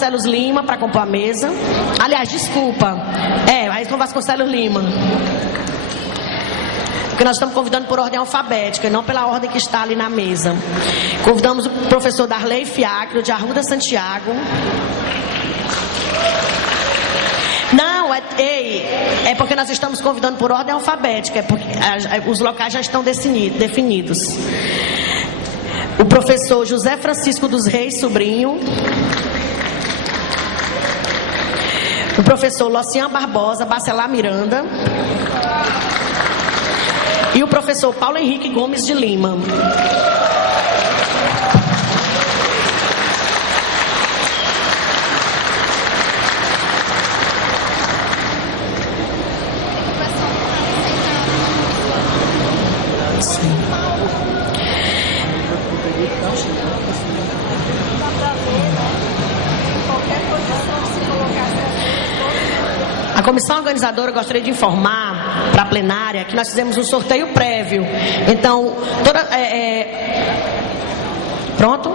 Vasconcelos Lima para compor a mesa. Aliás, desculpa. Ayrton Vasconcelos Lima. Porque nós estamos convidando por ordem alfabética e não pela ordem que está ali na mesa. Convidamos o professor Darley Fiacro, de Arruda Santiago. Não, é porque nós estamos convidando por ordem alfabética, é porque os locais já estão definidos. O professor José Francisco dos Reis Sobrinho. O professor Locian Barbosa Bacelar Miranda. E o professor Paulo Henrique Gomes de Lima. A comissão organizadora gostaria de informar para a plenária que nós fizemos um sorteio prévio. Então, pronto?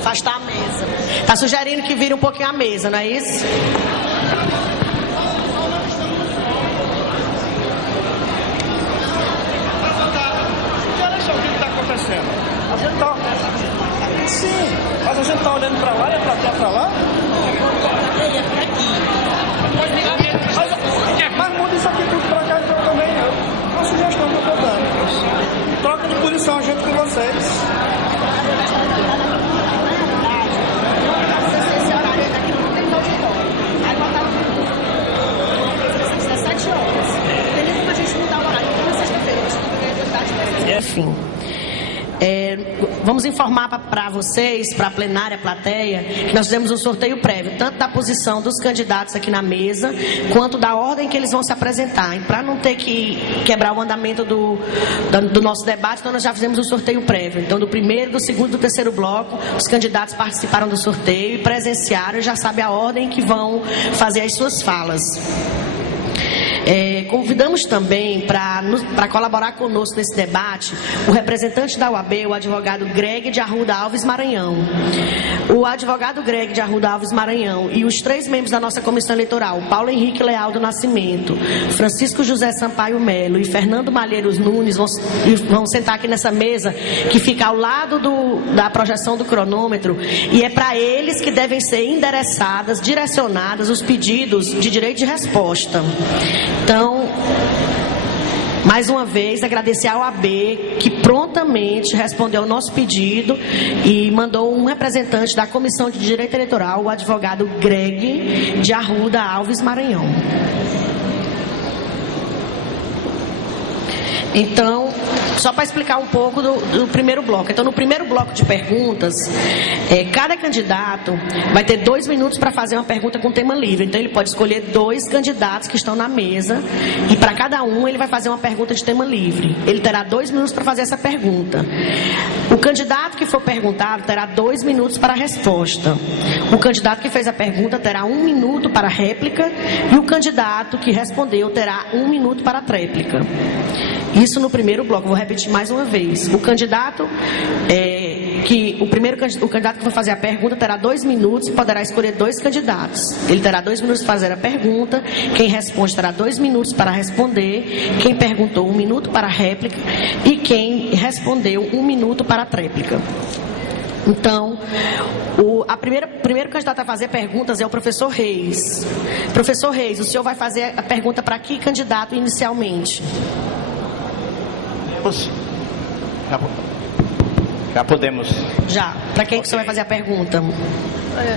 Afastar a mesa. Está sugerindo que vire um pouquinho a mesa, não é isso? A gente tá... Sim, mas a gente está olhando para lá, para cá, para lá. Mas muda isso aqui tudo para cá então também. É uma sugestão que eu estou dando. Troca de posição junto com vocês. Enfim. Vamos informar para vocês, para a plenária, plateia, que nós fizemos um sorteio prévio, tanto da posição dos candidatos aqui na mesa, quanto da ordem que eles vão se apresentar. E para não ter que quebrar o andamento do nosso debate, então nós já fizemos um sorteio prévio. Então, do primeiro, do segundo e do terceiro bloco, os candidatos participaram do sorteio e presenciaram e já sabem a ordem que vão fazer as suas falas. Convidamos também para colaborar conosco nesse debate o representante da UAB, o advogado Greg de Arruda Alves Maranhão. O advogado Greg de Arruda Alves Maranhão e os 3 membros da nossa comissão eleitoral, Paulo Henrique Leal do Nascimento, Francisco José Sampaio Melo e Fernando Malheiros Nunes vão sentar aqui nessa mesa que fica ao lado da projeção do cronômetro, e é para eles que devem ser endereçadas, direcionadas os pedidos de direito de resposta. Então, mais uma vez, agradecer ao AB que prontamente respondeu ao nosso pedido e mandou um representante da Comissão de Direito Eleitoral, o advogado Greg de Arruda Alves Maranhão. Então, só para explicar um pouco do primeiro bloco. Então, no primeiro bloco de perguntas, cada candidato vai ter 2 minutos para fazer uma pergunta com tema livre. Então, ele pode escolher 2 candidatos que estão na mesa e para cada um ele vai fazer uma pergunta de tema livre. Ele terá 2 minutos para fazer essa pergunta. O candidato que for perguntado terá 2 minutos para a resposta. O candidato que fez a pergunta terá 1 minuto para a réplica e o candidato que respondeu terá 1 minuto para a tréplica. Isso no primeiro bloco. Vou repetir mais uma vez. O candidato o candidato que vai fazer a pergunta terá 2 minutos e poderá escolher 2 candidatos. Ele terá 2 minutos para fazer a pergunta. Quem responde terá 2 minutos para responder. Quem perguntou 1 minuto para a réplica e quem respondeu 1 minuto para a tréplica. Então, o primeiro candidato a fazer perguntas é o professor Reis. Professor Reis, o senhor vai fazer a pergunta para que candidato inicialmente? Já podemos. Já. Para quem que o senhor vai fazer a pergunta?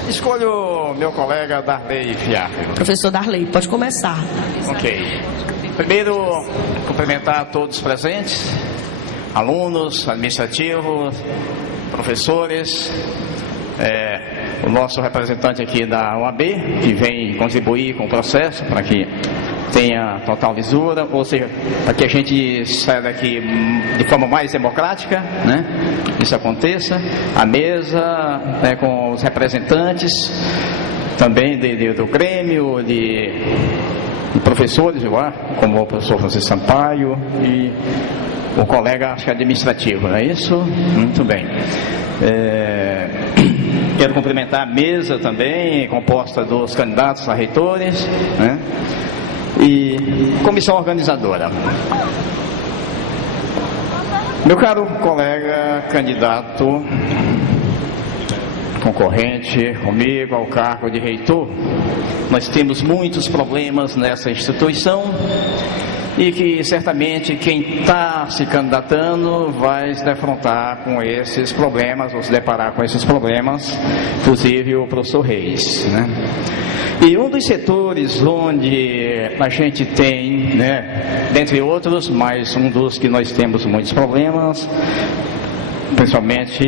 Escolho o meu colega Darley Fiacro. Professor Darley, pode começar. Ok. Primeiro, cumprimentar a todos presentes, alunos, administrativos, professores, o nosso representante aqui da OAB, que vem contribuir com o processo para que tenha total lisura, ou seja, para que a gente saia daqui de forma mais democrática, né? Isso aconteça. A mesa, né, com os representantes também do Grêmio, professores, como o professor Francisco Sampaio e o colega, acho que administrativo, não é isso? Muito bem. Quero cumprimentar a mesa também, composta dos candidatos a reitores, né? E comissão organizadora. Meu caro colega candidato concorrente comigo ao cargo de reitor, nós temos muitos problemas nessa instituição e que certamente quem está se candidatando vai se defrontar com esses problemas, ou se deparar com esses problemas, inclusive o professor Reis, né? E um dos setores onde a gente tem, né, dentre outros, mas um dos que nós temos muitos problemas, principalmente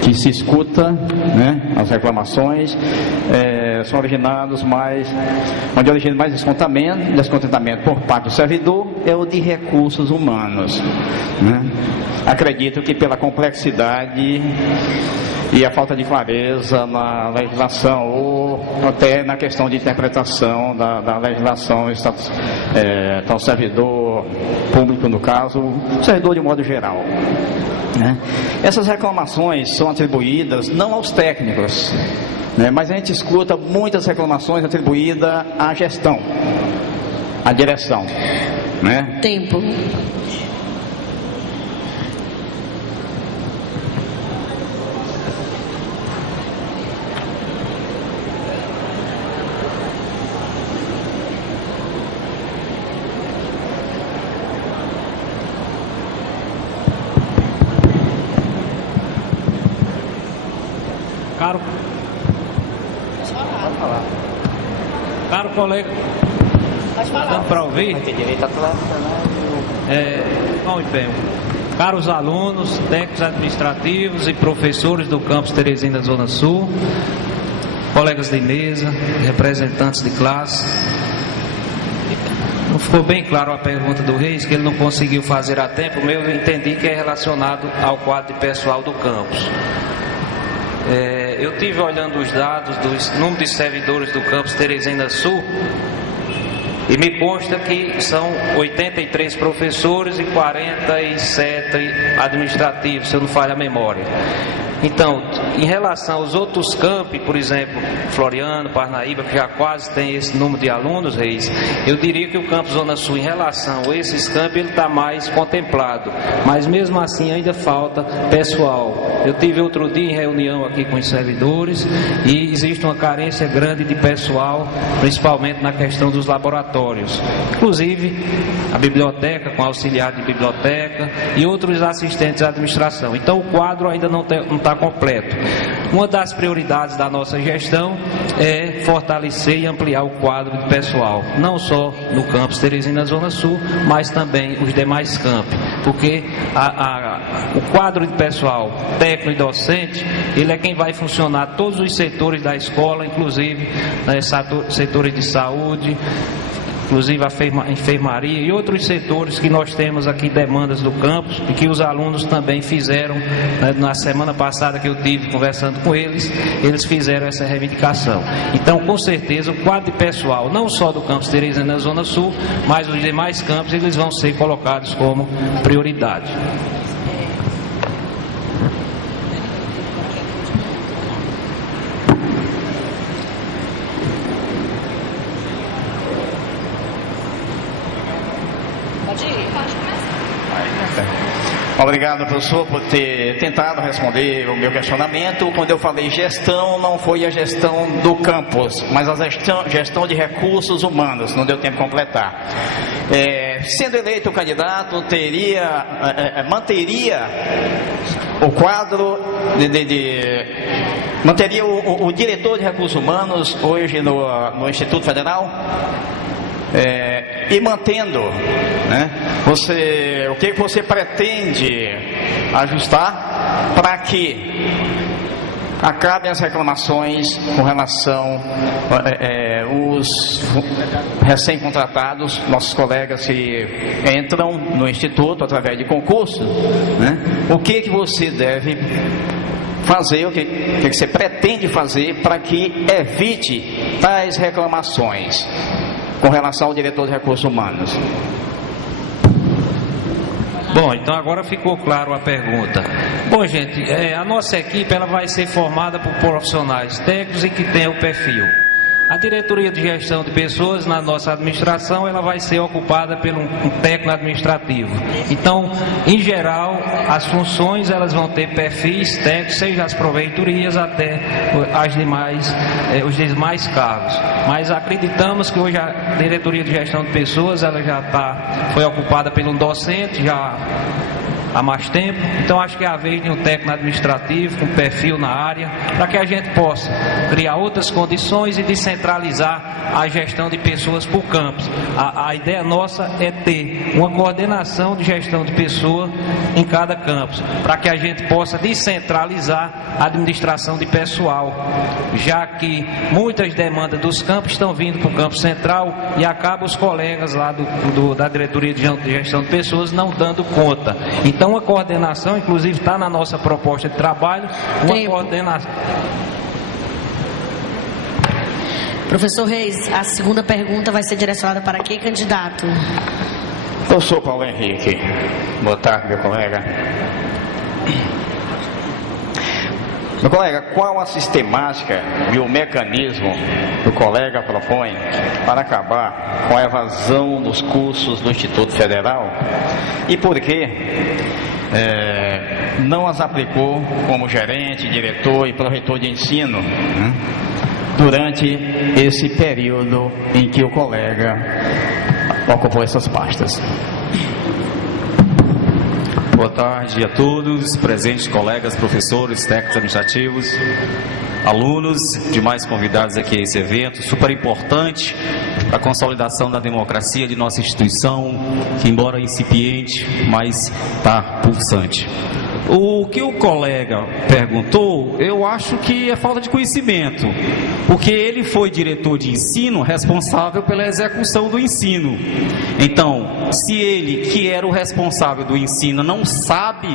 que se escuta, né, as reclamações, são originados onde origina mais descontentamento por parte do servidor, é o de recursos humanos, né? Acredito que pela complexidade e a falta de clareza na legislação, ou até na questão de interpretação da legislação, então servidor público, no caso, servidor de modo geral, né? Essas reclamações são atribuídas não aos técnicos, né, mas a gente escuta muitas reclamações atribuídas à gestão, à direção, né? Tempo. Caro colega, dando para ouvir? Bom, bem. Caros alunos, técnicos administrativos e professores do campus Teresina da Zona Sul, colegas de mesa, representantes de classe. Não ficou bem claro a pergunta do Reis, que ele não conseguiu fazer a tempo, mas eu entendi que é relacionado ao quadro de pessoal do campus. Eu tive olhando os dados do número de servidores do campus Teresina Sul e me consta que são 83 professores e 47 administrativos, se eu não falho a memória. Então, em relação aos outros campi, por exemplo, Floriano, Parnaíba, que já quase tem esse número de alunos, Reis, eu diria que o campus Zona Sul, em relação a esses campi, ele está mais contemplado, mas mesmo assim ainda falta pessoal. Eu tive outro dia em reunião aqui com os servidores e existe uma carência grande de pessoal, principalmente na questão dos laboratórios, inclusive a biblioteca, com auxiliar de biblioteca e outros assistentes de administração. Então o quadro ainda não está completo. Uma das prioridades da nossa gestão é fortalecer e ampliar o quadro de pessoal, não só no campus Teresina Zona Sul, mas também os demais campi, porque o quadro de pessoal técnico e docente, ele é quem vai funcionar todos os setores da escola, inclusive setores de saúde, inclusive a enfermaria e outros setores que nós temos aqui demandas do campus e que os alunos também fizeram, né, na semana passada que eu tive conversando com eles fizeram essa reivindicação. Então, com certeza, o quadro de pessoal, não só do campus Teresina na Zona Sul, mas os demais campos, eles vão ser colocados como prioridade. Obrigado, professor, por ter tentado responder o meu questionamento. Quando eu falei gestão, não foi a gestão do campus, mas a gestão de recursos humanos. Não deu tempo de completar. Sendo eleito o candidato, manteria o quadro manteria o diretor de recursos humanos hoje no Instituto Federal? E mantendo, né, o que você pretende ajustar para que acabem as reclamações com relação os recém-contratados, nossos colegas que entram no Instituto através de concurso, né? O que você deve fazer, o que você pretende fazer para que evite tais reclamações? com relação ao diretor de recursos humanos. Bom, então agora ficou claro a pergunta. Bom, gente, a nossa equipe ela vai ser formada por profissionais técnicos e que tenham o perfil. A diretoria de gestão de pessoas na nossa administração ela vai ser ocupada por um técnico administrativo. Então, em geral, as funções elas vão ter perfis técnicos, seja as proventorias até os demais cargos. Mas acreditamos que hoje a diretoria de gestão de pessoas ela já foi ocupada por um docente já há mais tempo, então acho que é a vez de um técnico administrativo com perfil na área, para que a gente possa criar outras condições e descentralizar a gestão de pessoas por campus. A ideia nossa é ter uma coordenação de gestão de pessoas em cada campus, para que a gente possa descentralizar a administração de pessoal, já que muitas demandas dos campos estão vindo para o campus central e acabam os colegas lá da diretoria de gestão de pessoas não dando conta. Então, a coordenação, inclusive, está na nossa proposta de trabalho, coordenação. Professor Reis, a segunda pergunta vai ser direcionada para que candidato? Eu sou Paulo Henrique. Boa tarde, meu colega. Meu colega, qual a sistemática e o mecanismo que o colega propõe para acabar com a evasão dos cursos do Instituto Federal e por que não as aplicou como gerente, diretor e pró-reitor de ensino durante esse período em que o colega ocupou essas pastas? Boa tarde a todos, presentes colegas, professores, técnicos administrativos, alunos, demais convidados aqui a esse evento, super importante para a consolidação da democracia de nossa instituição, que embora incipiente, mas está pulsante. O que o colega perguntou, eu acho que é falta de conhecimento, porque ele foi diretor de ensino responsável pela execução do ensino. Então, se ele, que era o responsável do ensino, não sabe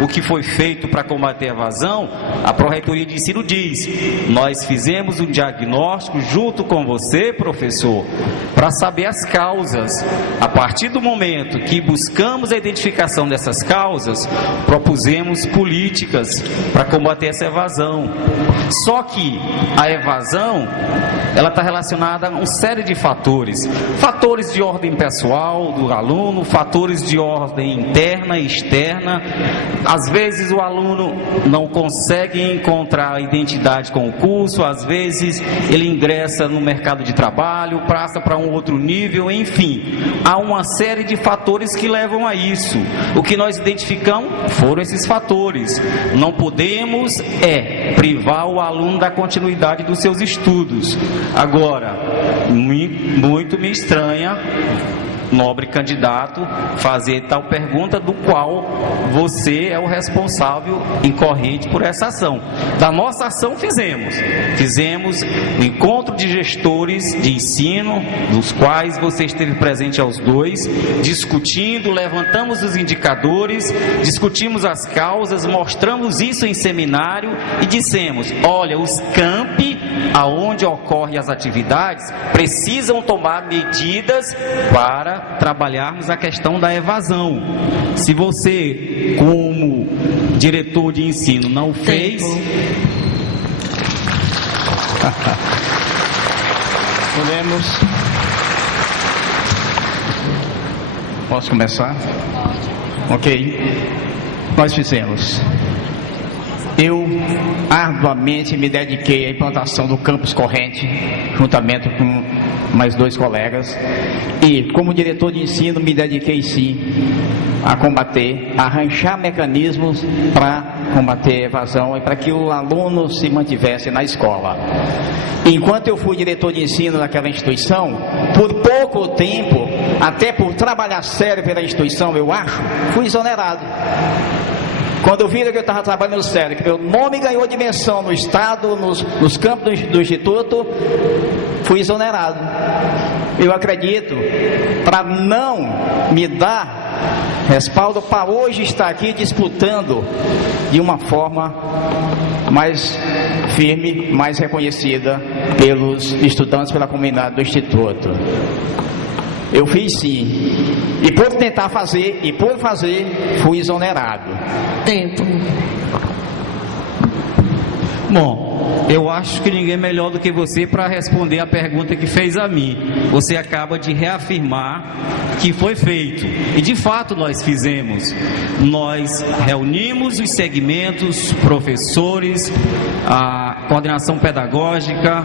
o que foi feito para combater a evasão, a Pró-Reitoria de Ensino diz: nós fizemos um diagnóstico junto com você, professor, para saber as causas. A partir do momento que buscamos a identificação dessas causas, propusemos políticas para combater essa evasão. Só que a evasão, ela está relacionada a uma série de fatores. Fatores de ordem pessoal do aluno, fatores de ordem interna e externa. Às vezes o aluno não consegue encontrar a identidade com o curso, às vezes ele ingressa no mercado de trabalho, passa para um outro nível, enfim. Há uma série de fatores que levam a isso. O que nós identificamos foram esses fatores. Não podemos privar o aluno da continuidade dos seus estudos. Agora, muito me estranha, nobre candidato, fazer tal pergunta do qual você é o responsável incorrente por essa ação. Da nossa ação fizemos um encontro de gestores de ensino, dos quais você esteve presente aos dois, discutindo, levantamos os indicadores, discutimos as causas, mostramos isso em seminário e dissemos: olha, os campi aonde ocorrem as atividades precisam tomar medidas para trabalharmos a questão da evasão. Se você, como diretor de ensino, não fez... Podemos... Posso começar? Ok. Nós fizemos. Eu arduamente me dediquei à implantação do campus corrente, juntamente com mais dois colegas, e como diretor de ensino me dediquei sim a combater, a arranjar mecanismos para combater a evasão e para que o aluno se mantivesse na escola. Enquanto eu fui diretor de ensino naquela instituição, por pouco tempo, até por trabalhar sério pela instituição, eu acho, fui exonerado. Quando eu vi que eu estava trabalhando sério, que meu nome ganhou dimensão no Estado, nos campos do Instituto, fui exonerado. eu acredito, para não me dar respaldo para hoje estar aqui disputando de uma forma mais firme, mais reconhecida pelos estudantes, pela comunidade do Instituto. Eu fiz sim, e por tentar fazer, e por fazer, fui exonerado. Tempo. Bom, eu acho que ninguém é melhor do que você para responder a pergunta que fez a mim. Você acaba de reafirmar que foi feito. E de fato nós fizemos. Nós reunimos os segmentos, professores, a coordenação pedagógica,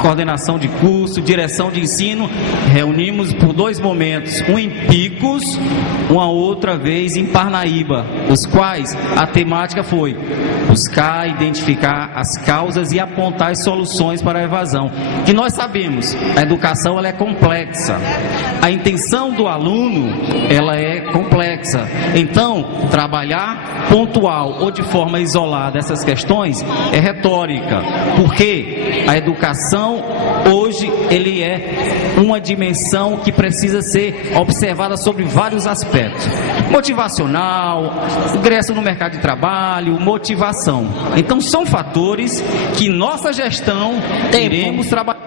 coordenação de curso, direção de ensino. Reunimos por 2 momentos, um em Picos, uma outra vez em Parnaíba, os quais a temática foi buscar identificar as causas e apontar as soluções para a evasão. Que nós sabemos, a educação ela é complexa. A intenção do aluno ela é complexa. Então, trabalhar pontual ou de forma isolada essas questões é retórica, porque a educação hoje ele é uma dimensão que precisa ser observada sobre vários aspectos: motivacional, ingresso no mercado de trabalho, motivação. Então são fatores que nossa gestão iremos trabalhar.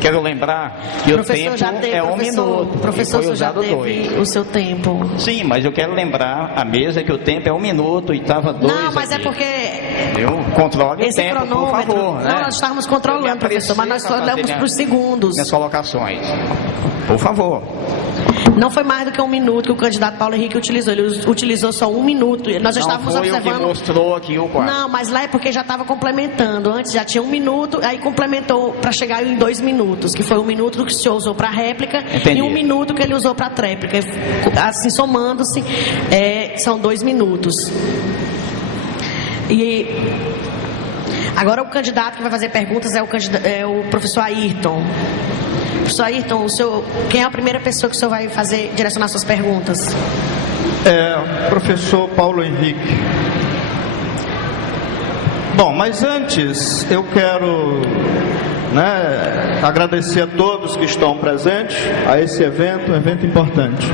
Quero lembrar que o tempo é 1 minuto. O professor foi já usado teve 2. o seu tempo. Sim, mas eu quero lembrar a mesa que o tempo é 1 minuto e estava 2. Não, mas aqui. é porque Eu controle esse o tempo, por cronômetro. favor. Não, Né? nós estávamos controlando, professor, mas nós só olhamos para os segundos. Minhas colocações. Por favor. Não foi mais do que 1 minuto que o candidato Paulo Henrique utilizou. Ele utilizou só 1 minuto. Nós já estávamos Não foi observando. o que mostrou aqui o quadro. Não, mas lá é porque já estava complementando. Antes já tinha 1 minuto, aí complementou para chegar em 2 minutos, que foi 1 minuto que o senhor usou para réplica. Entendi. E 1 minuto que ele usou para tréplica. Assim, somando-se, são 2 minutos. E agora o candidato que vai fazer perguntas é o professor Ayrton. Professor Ayrton, quem é a primeira pessoa que o senhor vai direcionar suas perguntas? Professor Paulo Henrique. Bom, mas antes eu quero agradecer a todos que estão presentes a esse evento, um evento importante.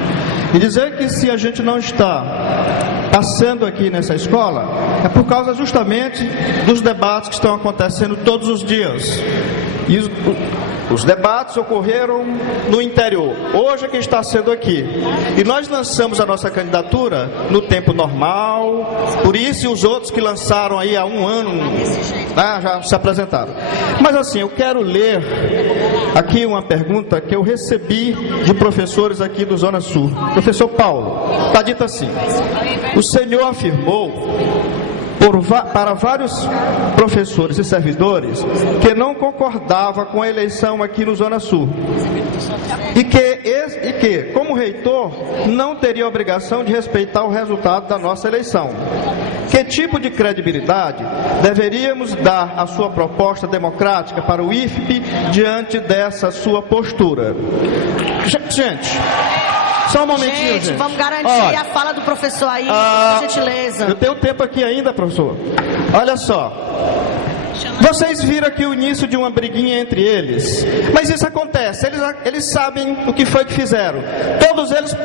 E dizer que se a gente não está passando aqui nessa escola, é por causa justamente dos debates que estão acontecendo todos os dias. E os debates ocorreram no interior. Hoje é que está sendo aqui. E nós lançamos a nossa candidatura no tempo normal. Por isso os outros que lançaram aí há 1 ano já se apresentaram. Mas assim, eu quero ler aqui uma pergunta que eu recebi de professores aqui do Zona Sul. Professor Paulo, está dito assim: o senhor afirmou para vários professores e servidores que não concordava com a eleição aqui no Zona Sul e que, como reitor, não teria obrigação de respeitar o resultado da nossa eleição. Que tipo de credibilidade deveríamos dar à sua proposta democrática para o IFP diante dessa sua postura? Gente, só um momentinho, gente. Vamos garantir a fala do professor aí, por gentileza. Eu tenho tempo aqui ainda, professor. Olha só. Vocês viram aqui o início de uma briguinha entre eles. Mas isso acontece. Eles sabem o que foi que fizeram. Todos eles,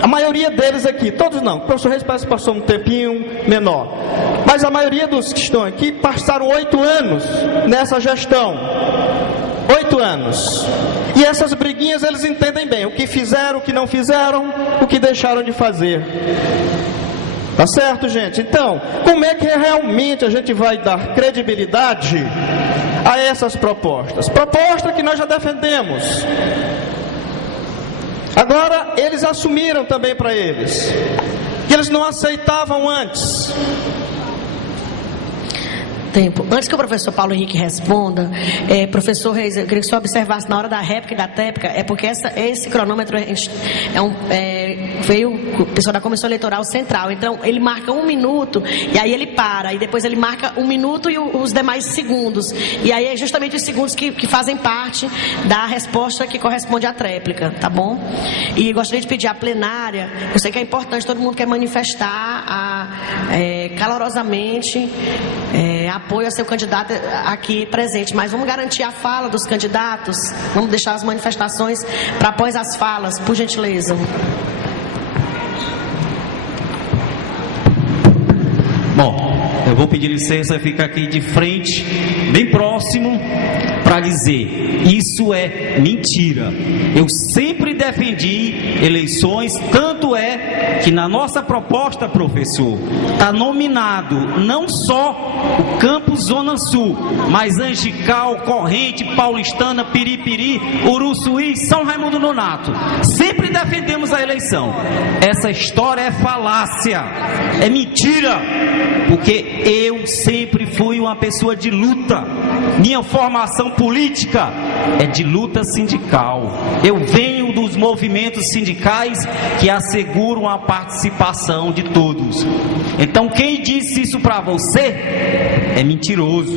a maioria deles aqui, todos não. O professor Reis parece que passou um tempinho menor. Mas a maioria dos que estão aqui passaram 8 anos nessa gestão. 8 anos. E essas briguinhas eles entendem bem. O que fizeram, o que não fizeram, o que deixaram de fazer. Tá certo, gente? Então, como é que realmente a gente vai dar credibilidade a essas propostas? Propostas que nós já defendemos. Agora, eles assumiram também para eles que eles não aceitavam antes. Tempo. Antes que o professor Paulo Henrique responda, professor Reis, eu queria que o senhor observasse na hora da réplica e da tréplica, porque esse cronômetro veio pessoa da Comissão Eleitoral Central. Então, ele marca 1 minuto e aí ele para. E depois ele marca 1 minuto e os demais segundos. E aí é justamente os segundos que fazem parte da resposta que corresponde à tréplica, tá bom? E gostaria de pedir à plenária, eu sei que é importante, todo mundo quer manifestar calorosamente apoio a seu candidato aqui presente, mas vamos garantir a fala dos candidatos, vamos deixar as manifestações para após as falas, por gentileza. Bom, eu vou pedir licença e ficar aqui de frente, bem próximo, para dizer, isso é mentira. Eu sempre defendi eleições, tanto é que na nossa proposta, professor, está nominado não só o campus Zona Sul, mas Angical, Corrente, Paulistana, Piripiri, Uruçuí, São Raimundo Nonato. Sempre defendemos a eleição. Essa história é falácia, é mentira, porque eu sempre fui uma pessoa de luta. Minha formação política é de luta sindical. Eu venho dos movimentos sindicais que asseguram a participação de todos. Então quem disse isso para você é mentiroso,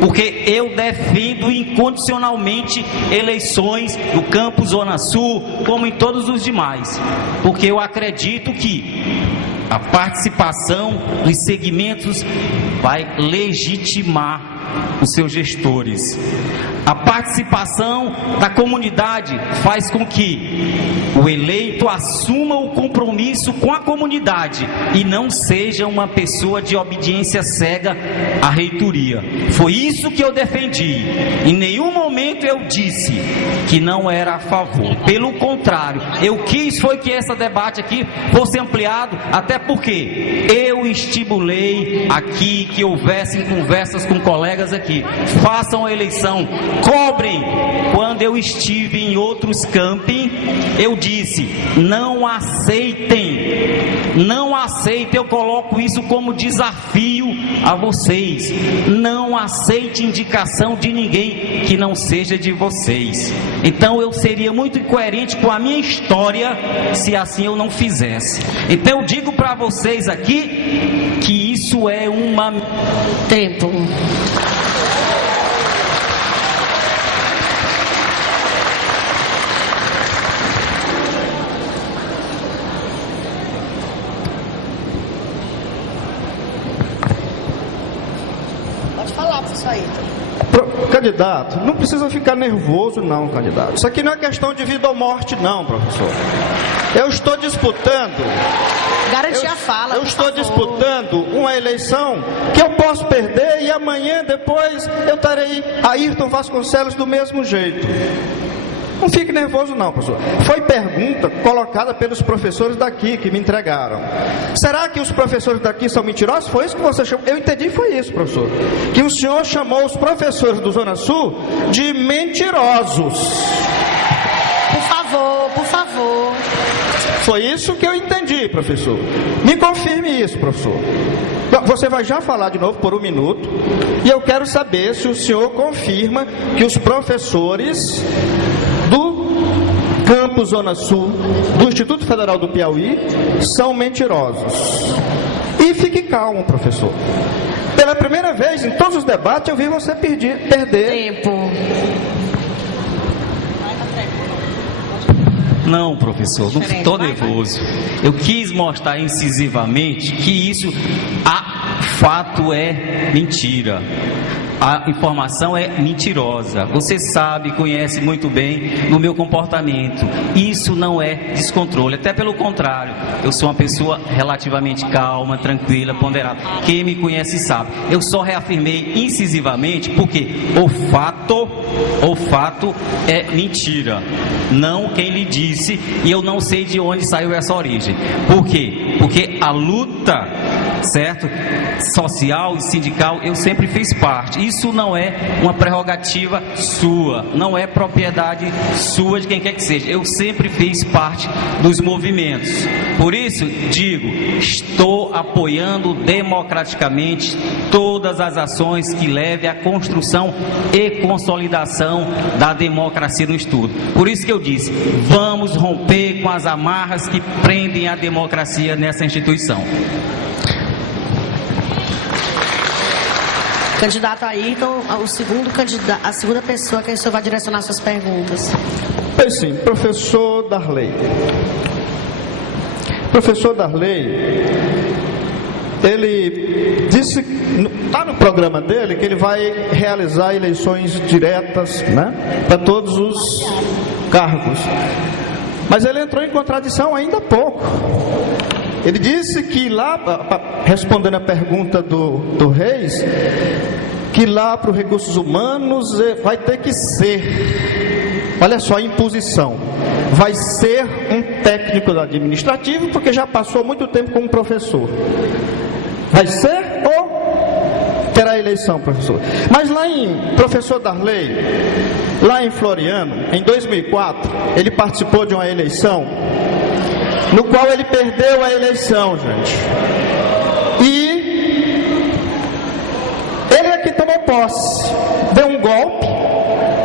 porque eu defendo incondicionalmente eleições no campus Zona Sul, como em todos os demais, porque eu acredito que a participação nos segmentos vai legitimar os seus gestores. A participação da comunidade faz com que o eleito assuma o compromisso com a comunidade e não seja uma pessoa de obediência cega à reitoria. Foi isso que eu defendi. Em nenhum momento eu disse que não era a favor. Pelo contrário, eu quis foi que esse debate aqui fosse ampliado, até porque eu estimulei aqui que houvessem conversas com colegas aqui. Façam a eleição, cobrem. Quando eu estive em outros camping, eu disse, não aceitem, não aceitem, eu coloco isso como desafio a vocês, não aceite indicação de ninguém que não seja de vocês. Então eu seria muito incoerente com a minha história se assim eu não fizesse. Então eu digo para vocês aqui que isso é uma... Tempo. Candidato, não precisa ficar nervoso não, candidato. Isso aqui não é questão de vida ou morte não, professor. Eu estou disputando... Garantir a fala, eu estou disputando uma eleição que eu posso perder e amanhã, depois, eu estarei Ayrton Vasconcelos do mesmo jeito. Não fique nervoso não, professor. Foi pergunta colocada pelos professores daqui que me entregaram. Será que os professores daqui são mentirosos? Foi isso que você chamou? Eu entendi, foi isso, professor. Que o senhor chamou os professores do Zona Sul de mentirosos. Por favor, por favor. Foi isso que eu entendi, professor. Me confirme isso, professor. Você vai já falar de novo por 1 minuto. E eu quero saber se o senhor confirma que os professores do campus Zona Sul do Instituto Federal do Piauí são mentirosos. E fique calmo, professor. Pela primeira vez em todos os debates eu vi você perder. Tempo. Não, professor, não estou nervoso. Eu quis mostrar incisivamente que isso, fato é mentira. A informação é mentirosa. Você sabe, conhece muito bem o meu comportamento. Isso não é descontrole. Até pelo contrário, eu sou uma pessoa relativamente calma, tranquila, ponderada. Quem me conhece sabe. Eu só reafirmei incisivamente porque o fato é mentira. Não quem lhe disse, e eu não sei de onde saiu essa origem. Por quê? Porque a luta, certo, social e sindical, eu sempre fiz parte. Isso não é uma prerrogativa sua, não é propriedade sua de quem quer que seja. Eu sempre fiz parte dos movimentos. Por isso, digo, estou apoiando democraticamente todas as ações que levem à construção e consolidação da democracia no estudo. Por isso que eu disse, vamos romper com as amarras que prendem a democracia nessa instituição. Candidato Ayrton, a segunda pessoa que o senhor vai direcionar suas perguntas. Pois sim, professor Darley. Professor Darley, ele disse, está no programa dele, que ele vai realizar eleições diretas, né, para todos os cargos. Mas ele entrou em contradição ainda há pouco. Ele disse que lá, respondendo a pergunta do Reis, que lá para os recursos humanos vai ter que ser, olha só a imposição, vai ser um técnico administrativo, porque já passou muito tempo como professor. Vai ser ou terá eleição, professor? Mas lá em, professor Darley, lá em Floriano, em 2004, ele participou de uma eleição no qual ele perdeu a eleição, gente. E ele é que tomou posse, deu um golpe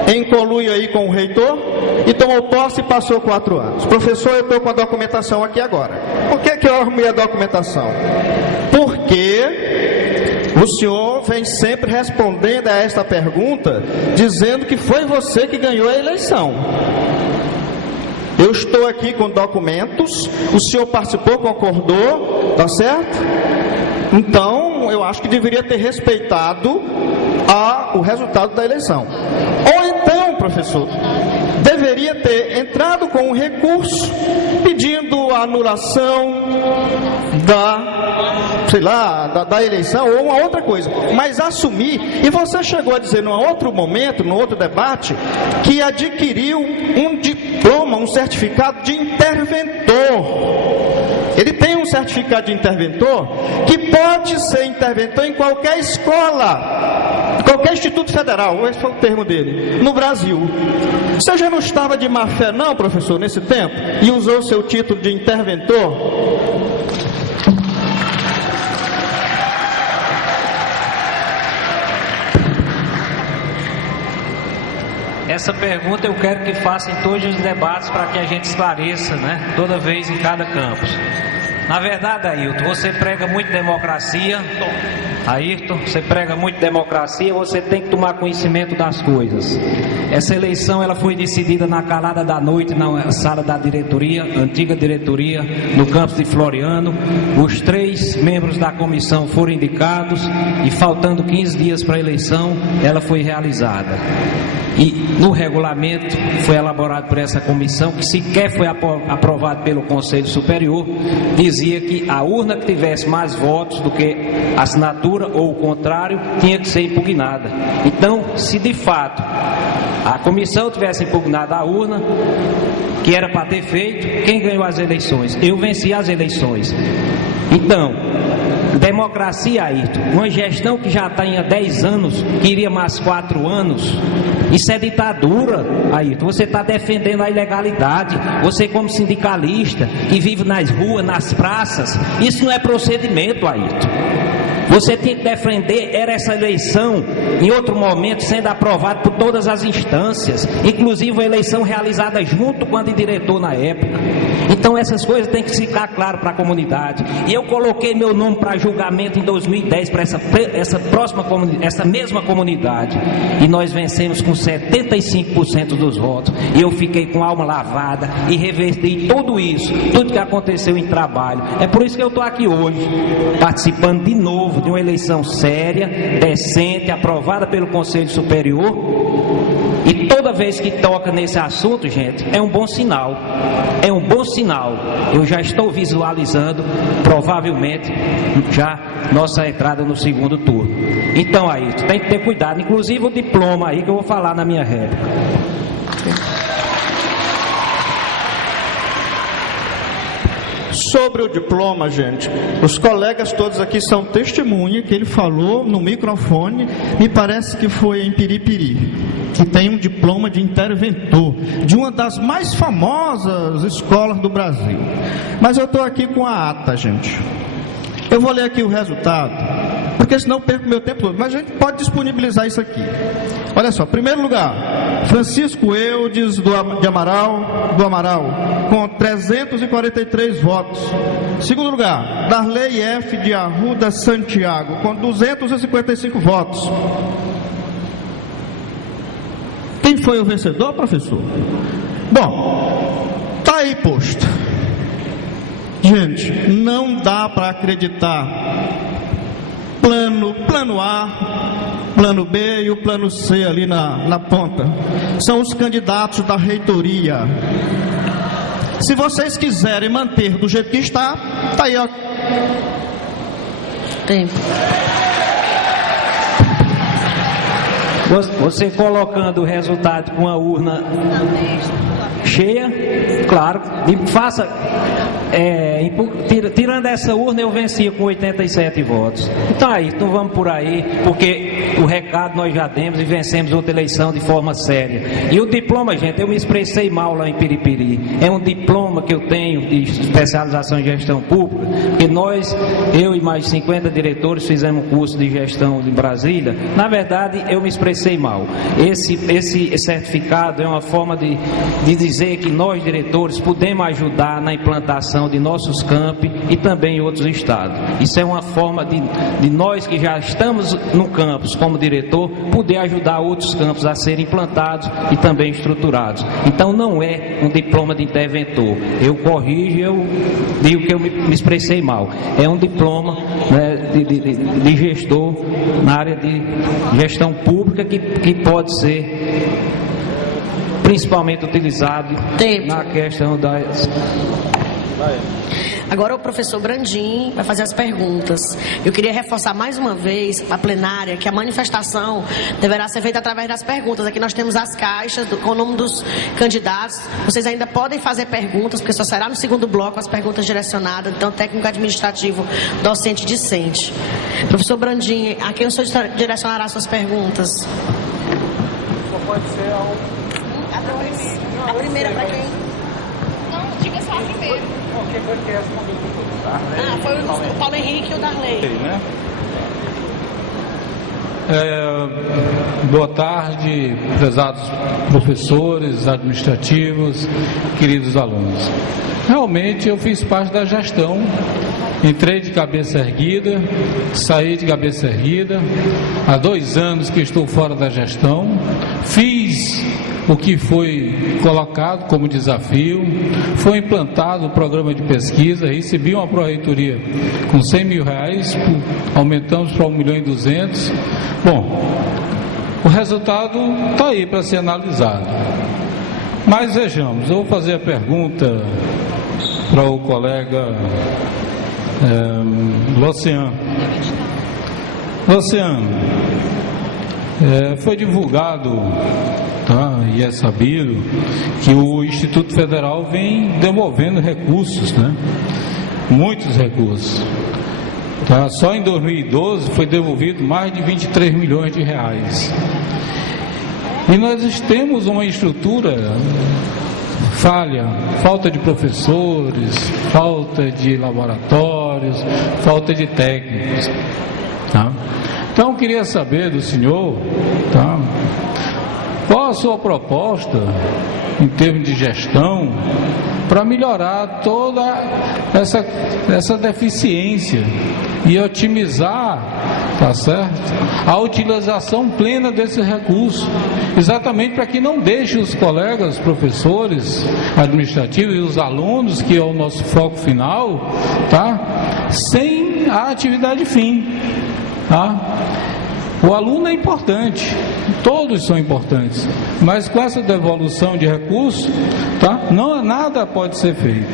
em conluio aí com o reitor e tomou posse e passou 4 anos. Professor, eu estou com a documentação aqui agora. Por que eu arrumei a documentação? Porque o senhor vem sempre respondendo a esta pergunta dizendo que foi você que ganhou a eleição. Eu estou aqui com documentos, o senhor participou, concordou, tá certo? Então, eu acho que deveria ter respeitado o resultado da eleição. Ou então, professor, deveria ter entrado com um recurso pedindo a anulação da eleição ou uma outra coisa, mas assumir. E você chegou a dizer num outro momento, num outro debate, que adquiriu um diploma, um certificado de interventor. Ele tem um certificado de interventor que pode ser interventor em qualquer escola, qualquer instituto federal, esse foi o termo dele, no Brasil. Você já não estava de má fé não, professor, nesse tempo, e usou seu título de interventor? Essa pergunta eu quero que faça em todos os debates para que a gente esclareça, né? Toda vez em cada campus. Na verdade, Ayrton, você prega muito democracia. Ayrton, você prega muito democracia, você tem que tomar conhecimento das coisas. Essa eleição ela foi decidida na calada da noite na sala da diretoria, antiga diretoria, no campus de Floriano. Os 3 membros da comissão foram indicados e faltando 15 dias para a eleição, ela foi realizada. E no regulamento foi elaborado por essa comissão, que sequer foi aprovado pelo Conselho Superior, dizia que a urna que tivesse mais votos do que a assinatura ou o contrário tinha que ser impugnada. Então, se de fato a comissão tivesse impugnado a urna, que era para ter feito, quem ganhou as eleições? Eu venci as eleições. Então, democracia, Ayrton, uma gestão que já tem há 10 anos, queria mais 4 anos, isso é ditadura, Ayrton. Você está defendendo a ilegalidade, você como sindicalista, que vive nas ruas, nas praças, isso não é procedimento, Ayrton. Você tinha que defender essa eleição em outro momento, sendo aprovado por todas as instâncias, inclusive a eleição realizada junto com a de diretor na época. Então essas coisas têm que ficar claro para a comunidade. E eu coloquei meu nome para julgamento em 2010 para essa mesma comunidade. E nós vencemos com 75% dos votos. E eu fiquei com a alma lavada e reverti tudo isso, tudo que aconteceu em trabalho. É por isso que eu estou aqui hoje, participando de novo de uma eleição séria, decente, aprovada pelo Conselho Superior. E toda vez que toca nesse assunto, gente, é um bom sinal. É um bom sinal. Eu já estou visualizando, provavelmente, já nossa entrada no segundo turno. Então, aí, tu tem que ter cuidado. Inclusive o diploma aí que eu vou falar na minha réplica. Sobre o diploma, gente, os colegas todos aqui são testemunha que ele falou no microfone, me parece que foi em Piripiri, que tem um diploma de interventor, de uma das mais famosas escolas do Brasil. Mas eu estou aqui com a ata, gente. Eu vou ler aqui o resultado, porque senão eu perco meu tempo todo, mas a gente pode disponibilizar isso aqui. Olha só, primeiro lugar, Francisco Eudes do Amaral, com 343 votos. Segundo lugar, Darley F. de Arruda Santiago, com 255 votos. Quem foi o vencedor, professor? Bom, tá aí posto. Gente, não dá para acreditar. Plano A, plano B e o plano C ali na ponta. São os candidatos da reitoria. Se vocês quiserem manter do jeito que está, tá aí, ó. Tempo. Você colocando o resultado com a urna cheia, claro, e faça, tirando essa urna eu vencia com 87 votos. Então aí, então vamos por aí, porque o recado nós já demos e vencemos outra eleição de forma séria. E o diploma, gente, eu me expressei mal lá em Piripiri. É um diploma que eu tenho de especialização em gestão pública, porque eu e mais 50 diretores fizemos um curso de gestão em Brasília. Na verdade, eu me expressei mal. Esse certificado é uma forma de dizer que nós, diretores, podemos ajudar na implantação de nossos campi e também em outros estados. Isso é uma forma de nós que já estamos no campus como diretor, poder ajudar outros campos a serem implantados e também estruturados. Então não é um diploma de interventor. Eu corrijo, eu digo que eu me expressei mal. É um diploma, né, de gestor na área de gestão pública que pode ser principalmente utilizado na questão das... Agora o professor Brandim vai fazer as perguntas. Eu queria reforçar mais uma vez a plenária que a manifestação deverá ser feita através das perguntas. Aqui nós temos as caixas com o nome dos candidatos. Vocês ainda podem fazer perguntas, porque só será no segundo bloco as perguntas direcionadas. Então, técnico administrativo, docente discente. Professor Brandim, a quem o senhor direcionará suas perguntas? Só pode ser a primeira para quem? Não, diga só a primeira. Quem foi que respondeu tudo? Foi o Paulo Henrique e o Darley. Né? Boa tarde, prezados professores, administrativos, queridos alunos. Realmente eu fiz parte da gestão, entrei de cabeça erguida, saí de cabeça erguida, há 2 anos que estou fora da gestão, fiz o que foi colocado como desafio, foi implantado o programa de pesquisa, recebi uma pró-reitoria com 100 mil reais, aumentamos para 1.200.000. Bom, o resultado está aí para ser analisado. Mas vejamos, eu vou fazer a pergunta para o colega Luciano. Luciano, foi divulgado, tá, e é sabido que o Instituto Federal vem devolvendo recursos, né? Muitos recursos. Tá? Só em 2012 foi devolvido mais de 23 milhões de reais. E nós temos uma estrutura falha, falta de professores, falta de laboratórios, falta de técnicos. Tá? Então eu queria saber do senhor, tá, qual a sua proposta em termos de gestão para melhorar toda essa deficiência e otimizar, tá certo, a utilização plena desse recurso, exatamente para que não deixe os colegas professores administrativos e os alunos, que é o nosso foco final, tá, sem a atividade fim, tá? O aluno é importante, todos são importantes, mas com essa devolução de recursos, tá, nada pode ser feito.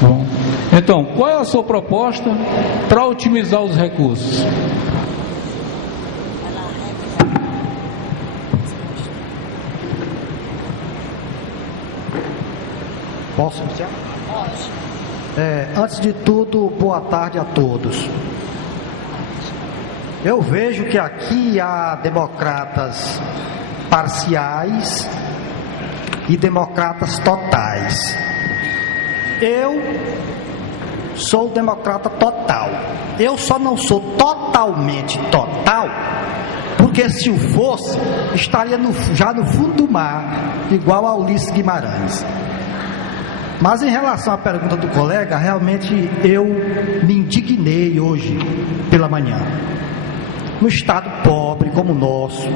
Bom, então, qual é a sua proposta para otimizar os recursos? Posso iniciar? Pode. Antes de tudo, boa tarde a todos. Eu vejo que aqui há democratas parciais e democratas totais. Eu sou democrata total. Eu só não sou totalmente total, porque se o fosse, estaria já no fundo do mar, igual a Ulisses Guimarães. Mas em relação à pergunta do colega, realmente eu me indignei hoje pela manhã. No estado pobre como o nosso,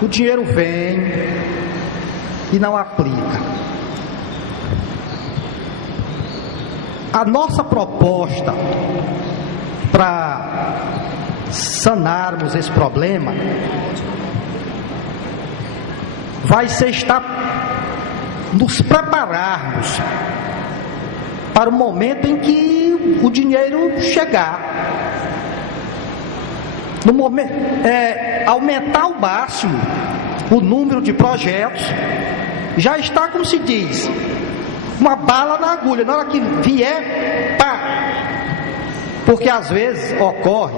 o dinheiro vem e não aplica. A nossa proposta para sanarmos esse problema vai ser nos prepararmos para o momento em que o dinheiro chegar. No momento, aumentar ao máximo o número de projetos. Já está, como se diz, uma bala na agulha. Na hora que vier, pá! Porque às vezes ocorre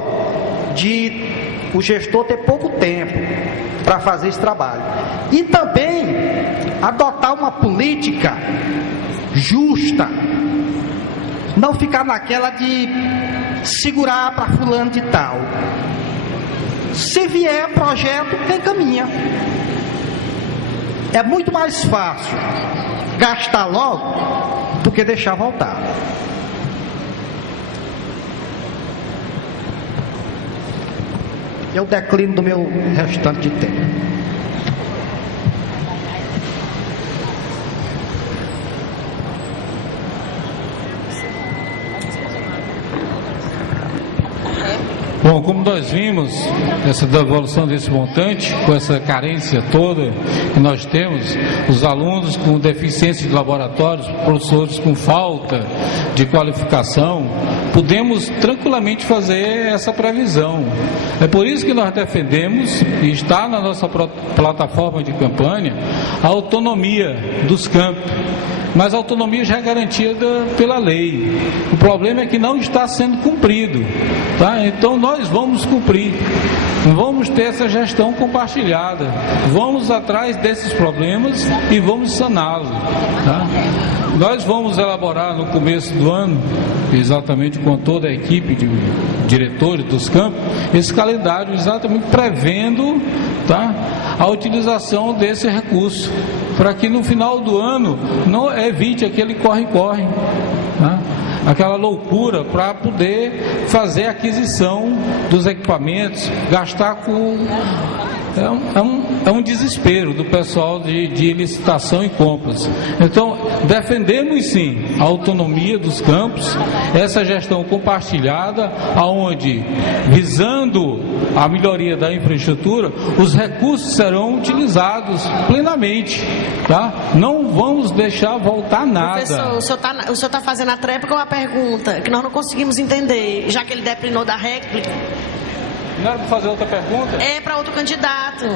de o gestor ter pouco tempo para fazer esse trabalho. E também adotar uma política justa. Não ficar naquela de segurar para fulano de tal. Se vier projeto, encaminha. É muito mais fácil gastar logo do que deixar voltar. Eu declino do meu restante de tempo. Bom, como nós vimos essa devolução desse montante, com essa carência toda que nós temos, os alunos com deficiência de laboratórios, professores com falta de qualificação, podemos tranquilamente fazer essa previsão. É por isso que nós defendemos, e está na nossa plataforma de campanha, a autonomia dos campos. Mas a autonomia já é garantida pela lei. O problema é que não está sendo cumprido, tá? Então nós vamos cumprir. Vamos ter essa gestão compartilhada. Vamos atrás desses problemas e vamos saná-los, tá? Nós vamos elaborar no começo do ano, exatamente com toda a equipe de diretores dos campos, esse calendário exatamente prevendo, tá, a utilização desse recurso, para que no final do ano não evite aquele corre-corre, tá? Aquela loucura para poder fazer a aquisição dos equipamentos, gastar com... É um desespero do pessoal de licitação e compras. Então, defendemos sim a autonomia dos campos, essa gestão compartilhada, aonde, visando a melhoria da infraestrutura, os recursos serão utilizados plenamente, tá? Não vamos deixar voltar nada. Professor, o senhor está fazendo a tréplica ou a pergunta? Que nós não conseguimos entender, já que ele declinou da réplica. Não era para fazer outra pergunta? É para outro candidato. O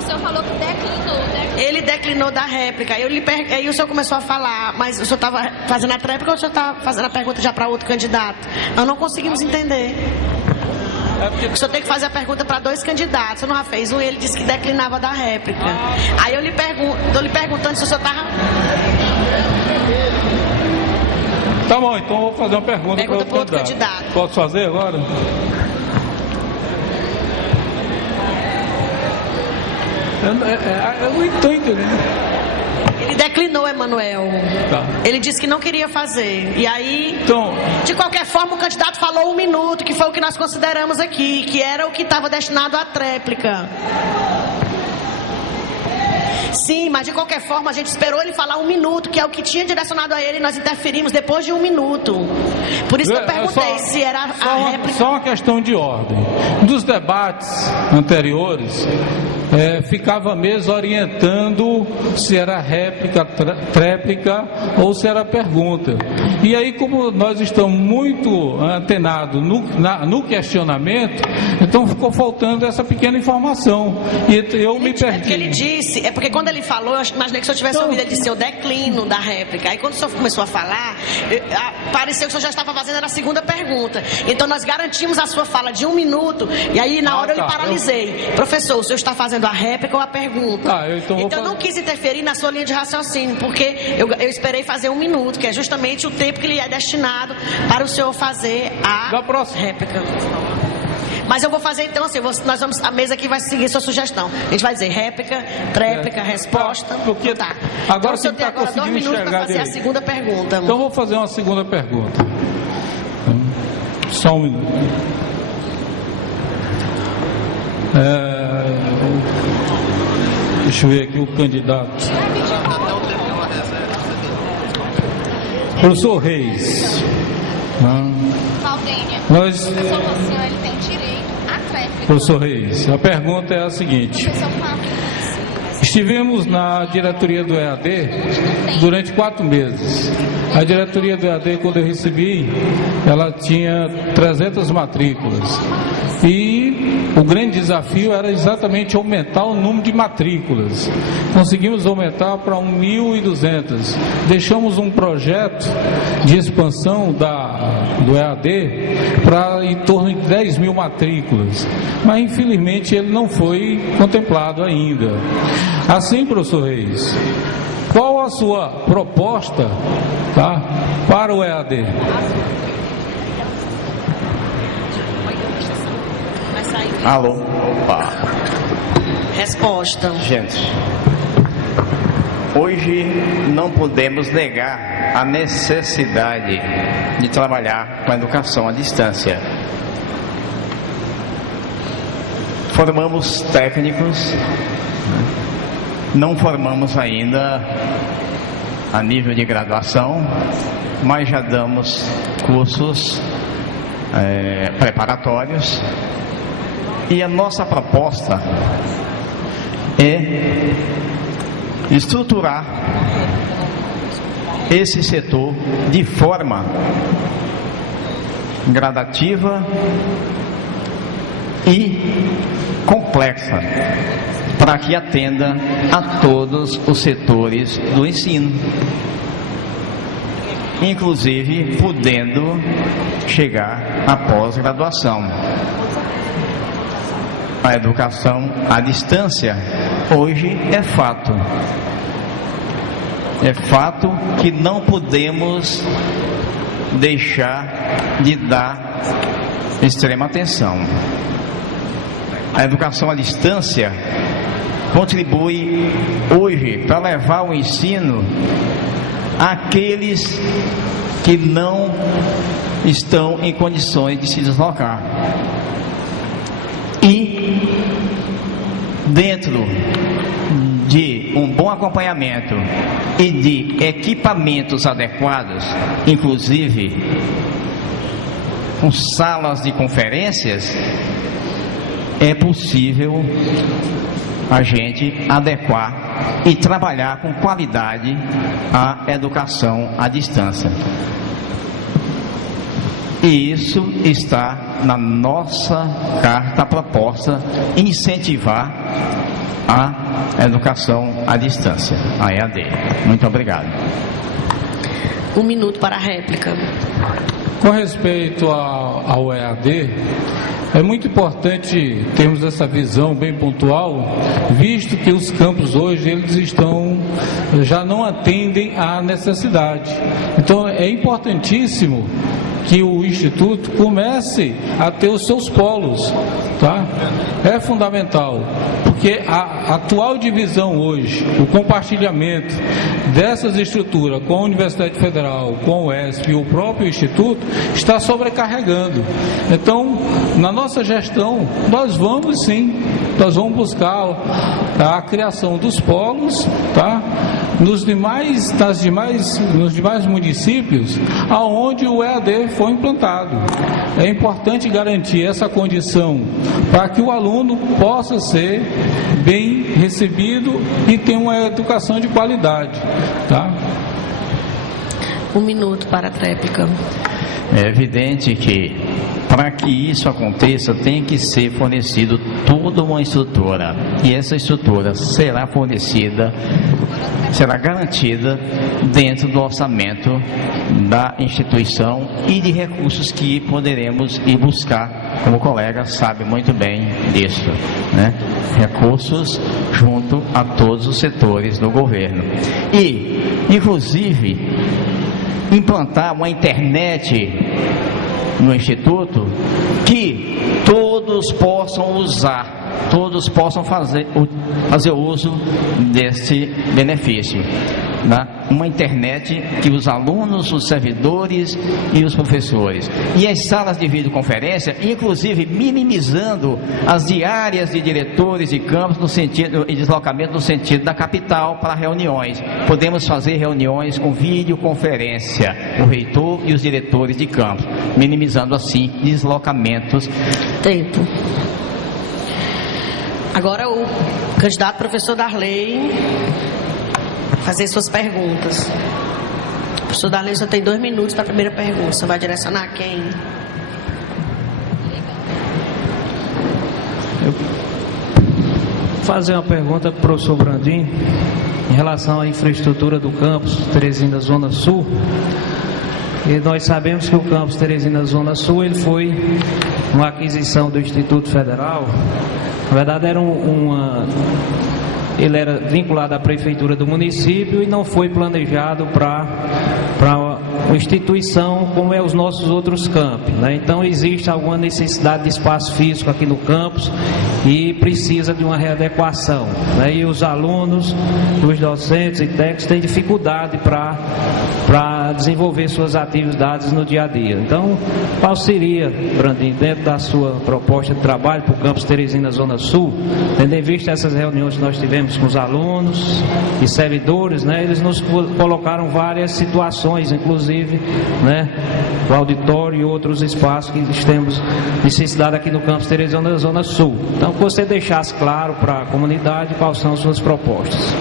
senhor falou que declinou. Ele declinou da réplica. Aí o senhor começou a falar, mas o senhor estava fazendo a tréplica ou o senhor estava fazendo a pergunta já para outro candidato? Nós não conseguimos entender. O senhor tem que fazer a pergunta para dois candidatos. O senhor não já fez um e ele disse que declinava da réplica. Aí eu estou lhe perguntando se o senhor estava... Tá bom, então eu vou fazer uma pergunta para outro candidato. Posso fazer agora? Eu não estou entendendo. Ele declinou, Emanuel. Tá. Ele disse que não queria fazer. E aí, então, de qualquer forma, o candidato falou 1 minuto, que foi o que nós consideramos aqui, que era o que estava destinado à tréplica. Sim, mas de qualquer forma a gente esperou ele falar 1 minuto, que é o que tinha direcionado a ele, e nós interferimos depois de 1 minuto. Por isso que eu perguntei se era a réplica. Só uma questão de ordem. Dos debates anteriores, ficava mesmo orientando se era réplica, tréplica ou se era pergunta. E aí, como nós estamos muito antenados no questionamento, então ficou faltando essa pequena informação. E eu me perdi. É porque ele disse, porque quando ele falou, eu imaginei que se eu tivesse ouvido ele dizer o declínio da réplica. Aí quando o senhor começou a falar, pareceu que o senhor já estava fazendo a segunda pergunta. Então nós garantimos a sua fala de 1 minuto, e aí na hora eu lhe paralisei. Professor, o senhor está fazendo a réplica ou a pergunta? Então eu não quis interferir na sua linha de raciocínio, porque eu esperei fazer 1 minuto, que é justamente o tempo que lhe é destinado para o senhor fazer a réplica. Mas eu vou fazer então assim, nós vamos, a mesa aqui vai seguir sua sugestão. A gente vai dizer réplica, tréplica, resposta. Porque tá. Agora então, o senhor tem agora 2 minutos para fazer a segunda pergunta. Então eu vou fazer uma segunda pergunta. Só 1 minuto. Deixa eu ver aqui o candidato. Professor Reis. Nós... ele tem direito à tréplica. Professor Reis, a pergunta é a seguinte. Estivemos na diretoria do EAD durante 4 meses. A diretoria do EAD, quando eu recebi, ela tinha 300 matrículas. E o grande desafio era exatamente aumentar o número de matrículas. Conseguimos aumentar para 1.200. Deixamos um projeto de expansão do EAD para em torno de 10.000 matrículas. Mas infelizmente ele não foi contemplado ainda. Assim, professor Reis, qual a sua proposta, tá, para o EAD? Alô? Opa. Resposta. Gente, hoje não podemos negar a necessidade de trabalhar com a educação à distância. Formamos técnicos, não formamos ainda a nível de graduação, mas já damos cursos preparatórios. E a nossa proposta é estruturar esse setor de forma gradativa e complexa, para que atenda a todos os setores do ensino, inclusive podendo chegar à pós-graduação. A educação à distância hoje é fato. É fato que não podemos deixar de dar extrema atenção. A educação à distância contribui hoje para levar o ensino àqueles que não estão em condições de se deslocar. E dentro de um bom acompanhamento e de equipamentos adequados, inclusive com salas de conferências, é possível a gente adequar e trabalhar com qualidade a educação à distância. E isso está na nossa carta proposta, incentivar a educação à distância, a EAD. Muito obrigado. 1 minuto para a réplica. Com respeito ao EAD, é muito importante termos essa visão bem pontual, visto que os campos hoje já não atendem à necessidade. Então é importantíssimo que o Instituto comece a ter os seus polos, tá? É fundamental, porque a atual divisão hoje, o compartilhamento dessas estruturas com a Universidade Federal, com o ESP e o próprio Instituto, está sobrecarregando. Então, na nossa gestão, nós vamos buscar a criação dos polos, tá? Nos demais municípios, aonde o EAD for implantado. É importante garantir essa condição para que o aluno possa ser bem recebido e ter uma educação de qualidade, tá? 1 minuto para a tréplica. É evidente que, para que isso aconteça, tem que ser fornecido toda uma estrutura. E essa estrutura será fornecida, será garantida dentro do orçamento da instituição e de recursos que poderemos ir buscar, como o colega sabe muito bem disso, né? Recursos junto a todos os setores do governo. E, inclusive, implantar uma internet no Instituto que todos possam usar, todos possam fazer uso desse benefício, né? Uma internet que os alunos, os servidores e os professores, e as salas de videoconferência, inclusive minimizando as diárias de diretores de campos no sentido e deslocamento no sentido da capital para reuniões. Podemos fazer reuniões com videoconferência, o reitor e os diretores de campos, minimizando assim deslocamentos. Tempo. Agora o candidato professor Darley fazer suas perguntas. Professor Darley, você tem 2 minutos para a primeira pergunta. Você vai direcionar a quem? Vou fazer uma pergunta para o professor Brandim em relação à infraestrutura do campus Teresina Zona Sul. E nós sabemos que o campus Teresina Zona Sul ele foi uma aquisição do Instituto Federal. Na verdade ele era vinculado à prefeitura do município e não foi planejado para uma instituição como é os nossos outros campos, né? Então existe alguma necessidade de espaço físico aqui no campus e precisa de uma readequação, né? E os alunos, os docentes e técnicos têm dificuldade para desenvolver suas atividades no dia a dia. Então, qual seria, Brandim, dentro da sua proposta de trabalho para o campus Teresina Zona Sul, tendo em vista essas reuniões que nós tivemos com os alunos e servidores, né? Eles nos colocaram várias situações, inclusive, né, o auditório e outros espaços que temos necessidade aqui no campus Teresina Zona Sul. Então, que você deixasse claro para a comunidade quais são as suas propostas.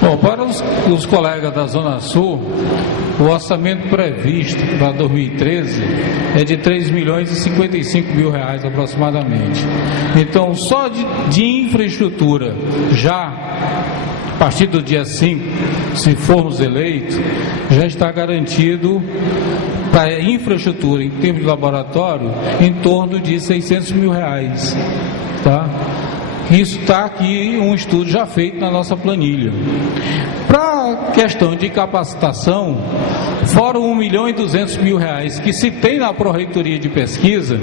Bom, para os colegas da Zona Sul, o orçamento previsto para 2013 é de 3 milhões e 55 mil reais aproximadamente. Então, só de infraestrutura, já a partir do dia 5, se formos eleitos, já está garantido para a infraestrutura em termos de laboratório em torno de 600 mil reais, tá? Isso está aqui um estudo já feito na nossa planilha. Para a questão de capacitação, fora 1 milhão e 200 mil reais que se tem na Pró-Reitoria de Pesquisa,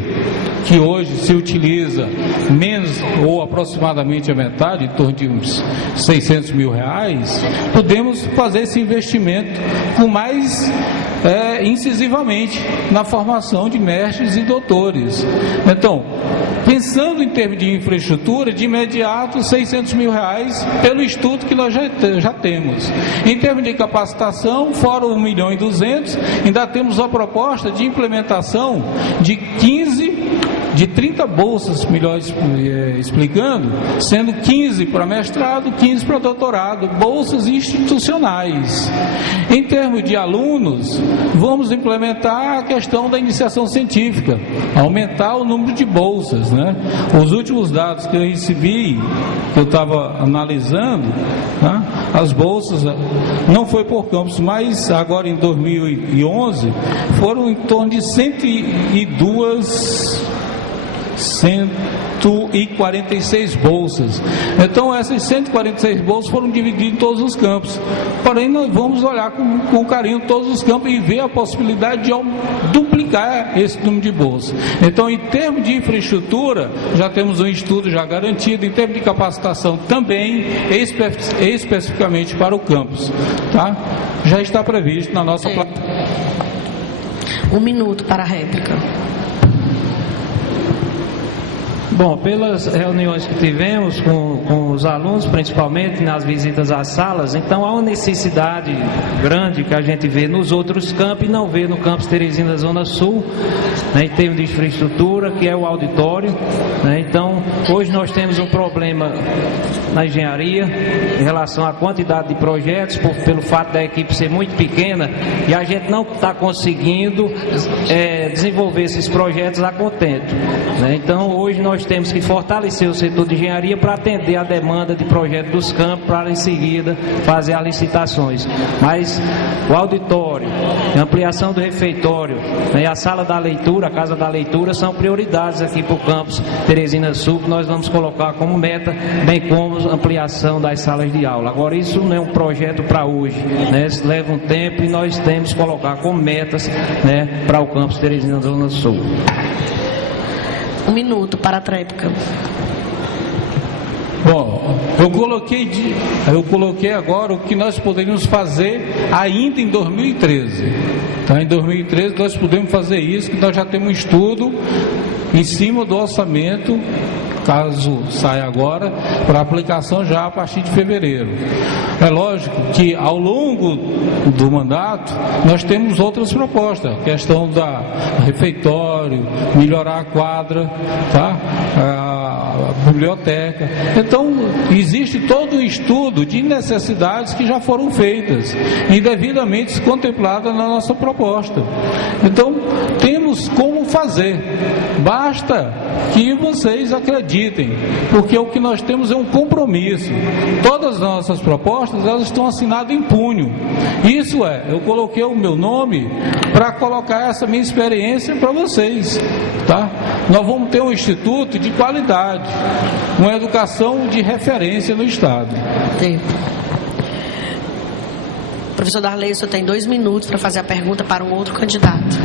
que hoje se utiliza menos ou aproximadamente a metade, em torno de uns 600 mil reais, podemos fazer esse investimento com mais incisivamente na formação de mestres e doutores. Então, pensando em termos de infraestrutura, de imediato 600 mil reais pelo estudo que nós já temos. Em termos de capacitação, fora 1 milhão e 200, ainda temos a proposta de implementação de 30 bolsas, melhor explicando, sendo 15 para mestrado, 15 para doutorado, bolsas institucionais. Em termos de alunos, vamos implementar a questão da iniciação científica, aumentar o número de bolsas, né? Os últimos dados que eu recebi, que eu estava analisando, né? As bolsas, não foi por campus, mas agora em 2011, foram em torno de 146 bolsas. Então essas 146 bolsas foram divididas em todos os campos. Porém, nós vamos olhar com carinho todos os campos e ver a possibilidade de duplicar esse número de bolsas. Então, em termos de infraestrutura, já temos um estudo já garantido. Em termos de capacitação também, especificamente para o campus, tá? Já está previsto na nossa plataforma. 1 minuto para a réplica. Bom, pelas reuniões que tivemos com os alunos, principalmente nas visitas às salas, então há uma necessidade grande que a gente vê nos outros campos e não vê no campus Teresina Zona Sul, né, em termos de infraestrutura, que é o auditório, né. Então, hoje nós temos um problema na engenharia em relação à quantidade de projetos, pelo fato da equipe ser muito pequena, e a gente não está conseguindo desenvolver esses projetos a contento, né. Então, hoje nós temos que fortalecer o setor de engenharia para atender a demanda de projetos dos campos, para em seguida fazer as licitações. Mas o auditório, a ampliação do refeitório, né, e a sala da leitura, a casa da leitura, são prioridades aqui para o campus Teresina Sul, que nós vamos colocar como meta, bem como a ampliação das salas de aula. Agora, isso não é um projeto para hoje, né, isso leva um tempo e nós temos que colocar como metas, né, para o campus Teresina Zona Sul. 1 minuto para a tréplica. Bom, eu coloquei agora o que nós poderíamos fazer ainda em 2013. Então, em 2013 nós podemos fazer isso, que nós já temos um estudo em cima do orçamento, caso saia agora, para aplicação já a partir de fevereiro. É lógico que ao longo do mandato nós temos outras propostas, a questão da refeitório, melhorar a quadra, tá? A biblioteca. Então, existe todo um estudo de necessidades que já foram feitas e devidamente contempladas na nossa proposta. Então, temos como fazer. Basta que vocês acreditem, porque o que nós temos é um compromisso. Todas as nossas propostas, elas estão assinadas em punho. Isso eu coloquei o meu nome para colocar essa minha experiência para vocês, tá? Nós vamos ter um instituto de qualidade, uma educação de referência no estado. Tempo. Professor Darley, o senhor tem 2 minutos para fazer a pergunta para um outro candidato.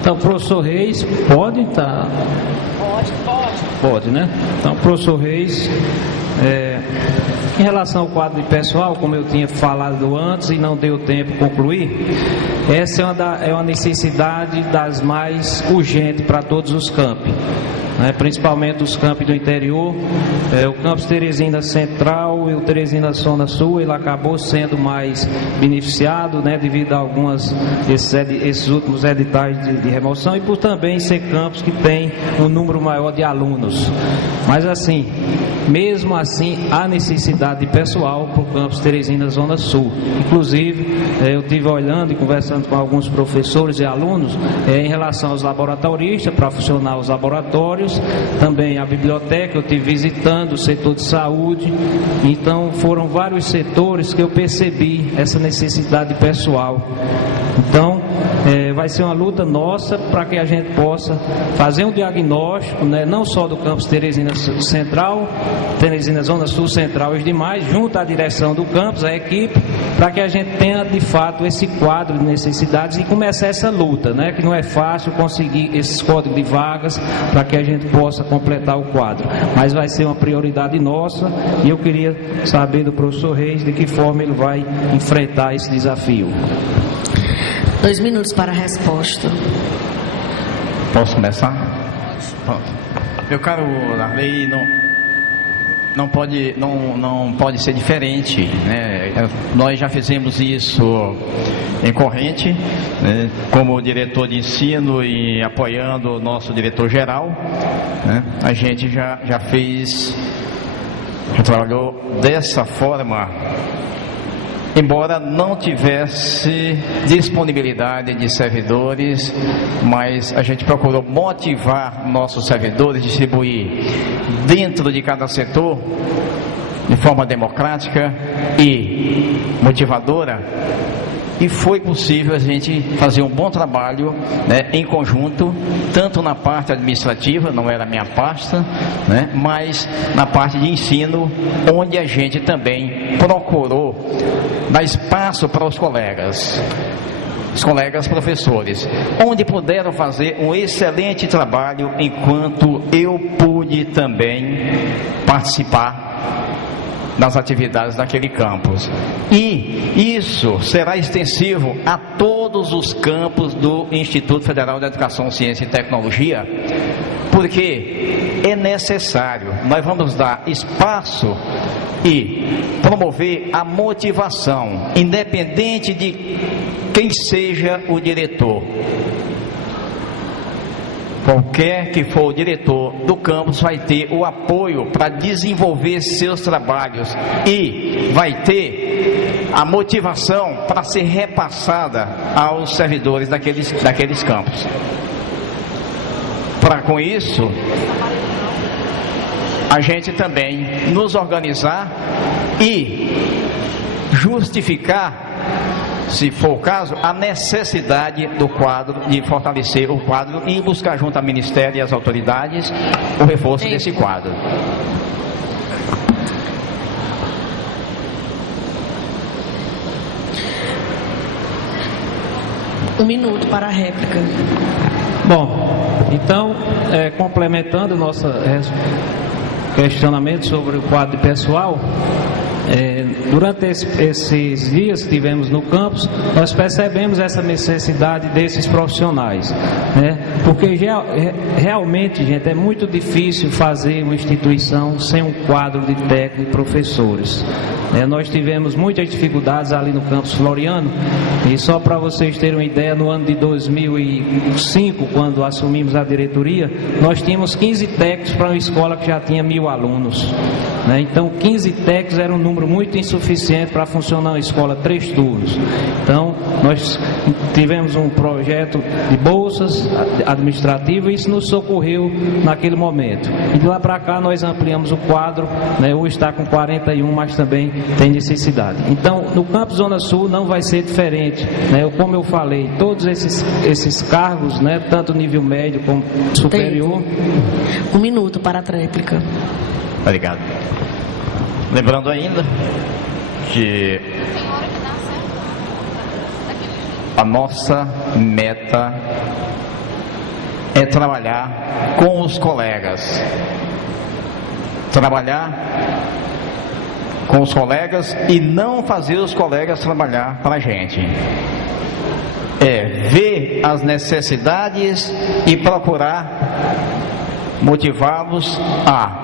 Então, professor Reis, pode estar? Pode, né? Então, professor Reis, em relação ao quadro de pessoal, como eu tinha falado antes e não deu tempo de concluir, essa é uma necessidade das mais urgentes para todos os campos, né? Principalmente os campos do interior. O campus Teresina Central e o Teresina Zona Sul, ele acabou sendo mais beneficiado, né, devido a esses últimos editais de remoção, e por também ser campos que tem um número maior de alunos. Mas assim, mesmo assim, há necessidade de pessoal para o campus Teresina Zona Sul. Inclusive, eu estive olhando e conversando com alguns professores e alunos em relação aos laboratoristas, para funcionar os laboratórios, também a biblioteca. Eu estive visitando o setor de saúde. Então, foram vários setores que eu percebi essa necessidade de pessoal. Então, vai ser uma luta nossa para que a gente possa fazer um diagnóstico, né, não só do campus Teresina Central, Teresina Zona Sul Central e os demais, junto à direção do campus, a equipe, para que a gente tenha de fato esse quadro de necessidades e começar essa luta, né, que não é fácil conseguir esses códigos de vagas para que a gente possa completar o quadro, mas vai ser uma prioridade nossa, e eu queria saber do professor Reis de que forma ele vai enfrentar esse desafio. 2 minutos para a resposta. Posso começar? Pronto. Meu caro Darley, não pode ser diferente, né? Nós já fizemos isso em corrente, né, como diretor de ensino e apoiando o nosso diretor-geral, né? A gente já trabalhou dessa forma, embora não tivesse disponibilidade de servidores, mas a gente procurou motivar nossos servidores, distribuir dentro de cada setor de forma democrática e motivadora, e foi possível a gente fazer um bom trabalho, né, em conjunto, tanto na parte administrativa, não era a minha pasta, né, mas na parte de ensino, onde a gente também procurou dar espaço para os colegas professores, onde puderam fazer um excelente trabalho, enquanto eu pude também participar nas atividades daquele campus. E isso será extensivo a todos os campos do Instituto Federal de Educação, Ciência e Tecnologia, porque é necessário. Nós vamos dar espaço e promover a motivação, independente de quem seja o diretor. Qualquer que for o diretor do campus vai ter o apoio para desenvolver seus trabalhos e vai ter a motivação para ser repassada aos servidores daqueles campos. Para com isso, a gente também nos organizar e justificar, se for o caso, a necessidade do quadro, de fortalecer o quadro e buscar junto ao Ministério e às autoridades o reforço desse quadro. Um minuto para a réplica. Bom, então, complementando o nosso questionamento sobre o quadro de pessoal, durante esses dias que tivemos no campus, nós percebemos essa necessidade desses profissionais, né? Porque realmente, gente, é muito difícil fazer uma instituição sem um quadro de técnico e professores. Nós tivemos muitas dificuldades ali no campus Floriano, e só para vocês terem uma ideia, no ano de 2005, quando assumimos a diretoria, nós tínhamos 15 técnicos para uma escola que já tinha 1.000 alunos, né? Então 15 técnicos era um número muito insuficiente para funcionar uma escola 3 turnos. Então nós tivemos um projeto de bolsas administrativas e isso nos socorreu naquele momento. E de lá para cá nós ampliamos o quadro, né? Hoje está com 41, mas também tem necessidade. Então no campus Zona Sul não vai ser diferente, né? Como eu falei, todos esses cargos, né? Tanto nível médio como superior. Um minuto para a réplica. Obrigado. Lembrando ainda que a nossa meta é trabalhar com os colegas. Trabalhar com os colegas e não fazer os colegas trabalhar para a gente. É ver as necessidades e procurar motivá-los a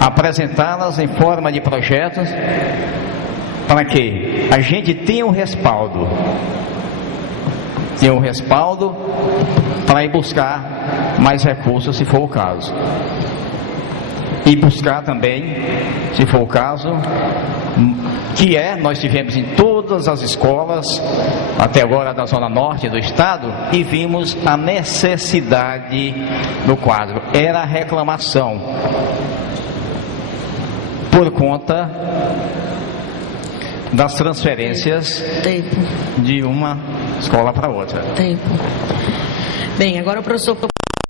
apresentá-las em forma de projetos para que a gente tenha um respaldo para ir buscar mais recursos se for o caso, e buscar também, se for o caso, nós tivemos em todas as escolas até agora da zona norte do estado e vimos a necessidade do quadro, era a reclamação por conta das transferências de uma escola para outra. Bem, agora o professor